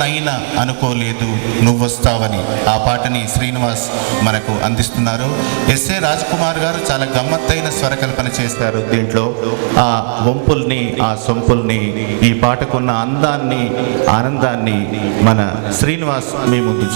నైనా అనుకోలేదు నువ్వు వస్తావని ఆ పాటని శ్రీనివాస్ మనకు అందిస్తున్నారు. ఎస్ఏ రాజ్ కుమార్ గారు చాలా గమ్మత్తైన స్వరకల్పన చేస్తారు దీంట్లో. ఆ వంపుల్ని ఆ సొంపుల్ని ఈ పాటకున్న అందాన్ని ఆనందాన్ని మన శ్రీనివాస్ మీ ముందు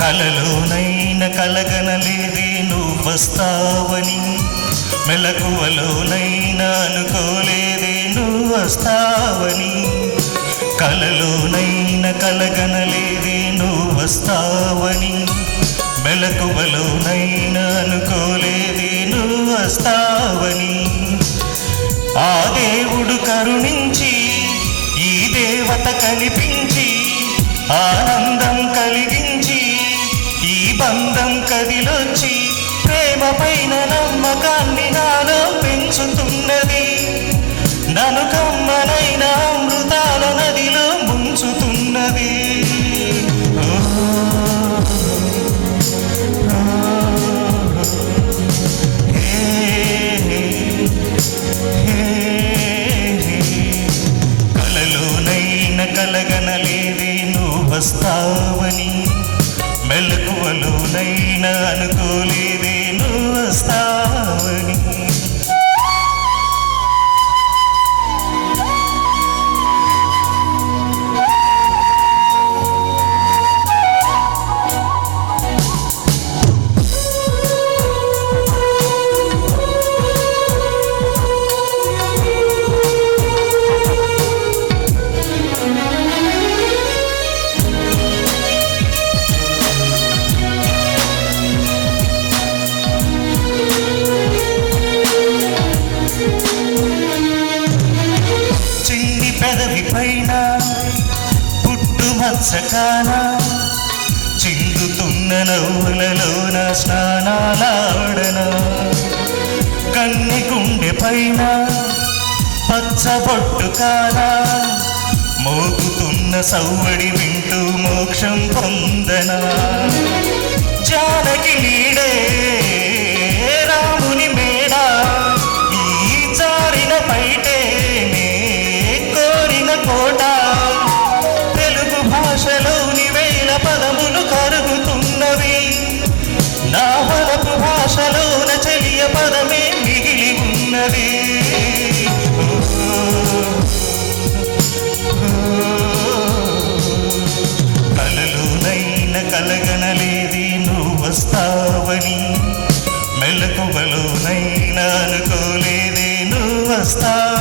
కలలోనైన కలగనలేదే నువ్వు వస్తావని మెలకువలోనైనా అనుకోలేదే నువ్వు వస్తావని కలలోనైనా కలగనలేదే నువ్వు వస్తావని మెలకువలోనైనా అనుకోలేదే వస్తావని. ఆ దేవుడు కరుణించి ఈ దేవత కనిపించి ఆనందం కలిగించి ఈ బంధం కదిలొచ్చి ప్రేమ పైన నమ్మకాన్ని నాలో పెంచుతున్నది. నన్ను కమ్మనైన అమృతాల వస్తావని మెలకువలోనైనా అనుకో సకాల మత్సకాన చిందుతున్న నవ్వులలోన స్నానాలాడన. కన్ని గుండె పైన పచ్చబొట్టు కాల మోగుతున్న సవ్వడి వింటూ మోక్షం పొందన. జానకి నీడే వస్తావని మెలకువలోనైనా అనుకోలేదే నువ్వు వస్తావు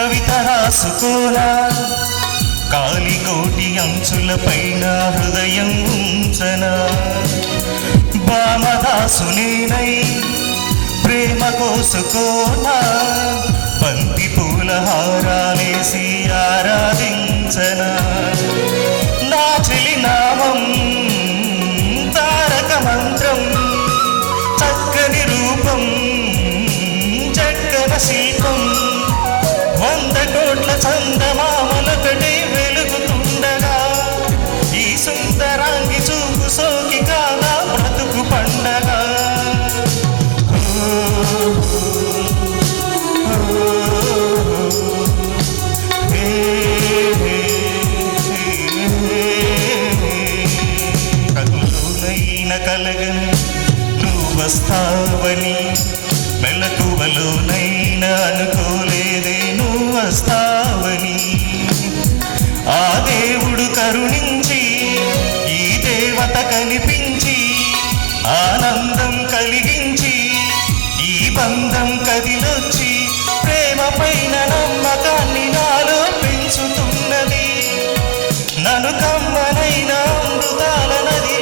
కవిత రాసుకోనా కాలికోటి అంచులపైన హృదయం ఉంచనా? బామదాసునేనై ప్రేమ కోసుకోనా? బంతి పూల హారాలేసి ఆరాధించనా నా చెలి నామం తారక మంత్రం చక్కని రూపం చక్కన శిల్పం కోట్ల చందమామలొకటే వెలుగుతుండగా ఈ సుందరాంగి చూపు సోకి కాదా బ్రతుకు పండగ. కదులునైన కలగని నువ్వు వస్తావని కదిలొచ్చి ప్రేమ పైన నమ్మకాన్ని నాలో పెంచుతున్నది. నను కమ్మనైనా అమృతాల నది